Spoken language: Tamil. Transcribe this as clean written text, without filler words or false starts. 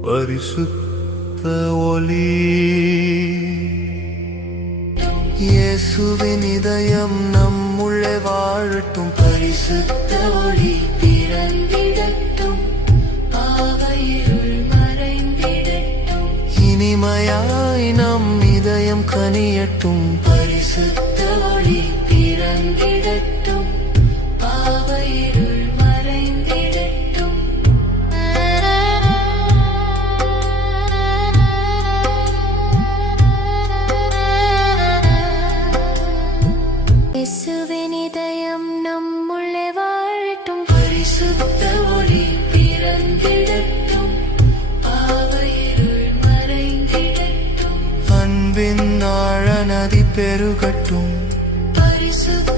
பரிசுத்த ஒளி இயேசுவின் இதயம் நம்முள்ளே வாழட்டும். பரிசுத்த ஒளி பிறந்திடட்டும், பாவ இருள் மறைந்திடட்டும். இனிமையாய் நம் இதயம் கனியட்டும். பரிசுத்த ஒளி பிறந்திடட்டும், பாவ இருள் மறைந்திடட்டும். இயேசுவின் இதயம் நம்முள்ளே வாழட்டும். பரிசுத்த ஒளி பிறந்திடட்டும், பாவ இருள் மறைந்திடட்டும். அன்பின் ஆழ நதி பெருகட்டும். பரிசுத்த